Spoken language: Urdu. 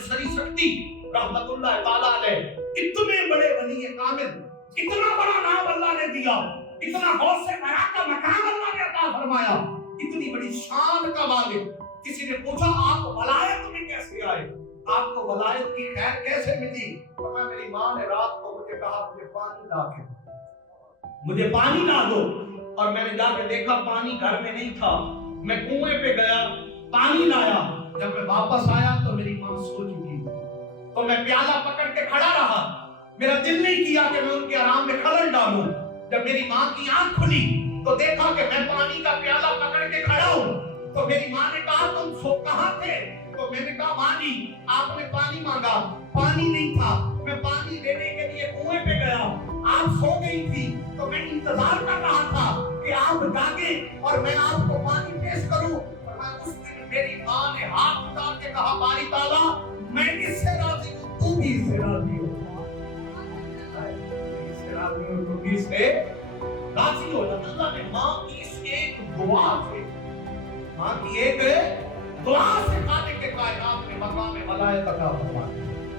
سری سکتی رحمت اللہ تعالیٰ علیہ اتنے بڑے ولی کامل، اتنا بڑا نام اللہ نے دیا، اتنا غوث برا کا مقام اللہ نے عطا فرمایا، اتنی بڑی شان کا مالک۔ کسی نے پوچھا آپ ولایت میں کیسے آئے، آپ کو ولایت کی خیر کیسے ملی؟ فرمایا میری ماں نے رات کو مجھے کہا مجھے پانی لا کے، مجھے پانی لا دو، اور میں نے جا کے دیکھا پانی گھر میں نہیں تھا، میں کنویں پہ گیا پانی لایا، جب میں واپس آیا تو میری ماں سو چکی تھی، تو میں پیالہ پکڑ کے کھڑا رہا، میرا دل نہیں کیا کہ میں ان کے آرام میں خلل ڈالوں۔ جب میری ماں کی آنکھ کھلی تو دیکھا کہ میں پانی کا پیالہ پکڑ کے کھڑا ہوں، تو میری ماں نے کہا تم سو کہاں تھے؟ تو میں نے کہا ماں جی آپ نے پانی مانگا، پانی نہیں تھا، میں پانی لینے کے لیے کنویں پہ گیا، آپ سو گئی تھی تو میں انتظار کر رہا تھا کہ آپ جاگیں اور میں آپ کو پانی پیش کروں۔ اس دن میری ماں نے ہاتھ اٹھا کے کہا باری تعالیٰ میں اس سے راضی ہوں، تو بھی اس سے راضی ہو، اس سے راضی ہو، تو بھی اس سے راضی ہو۔ اللہ نے ماں کی اس ایک دعا سے، ماں کی ایک دعا سے خالق کائنات نے مقام ولایت عطا فرمایا۔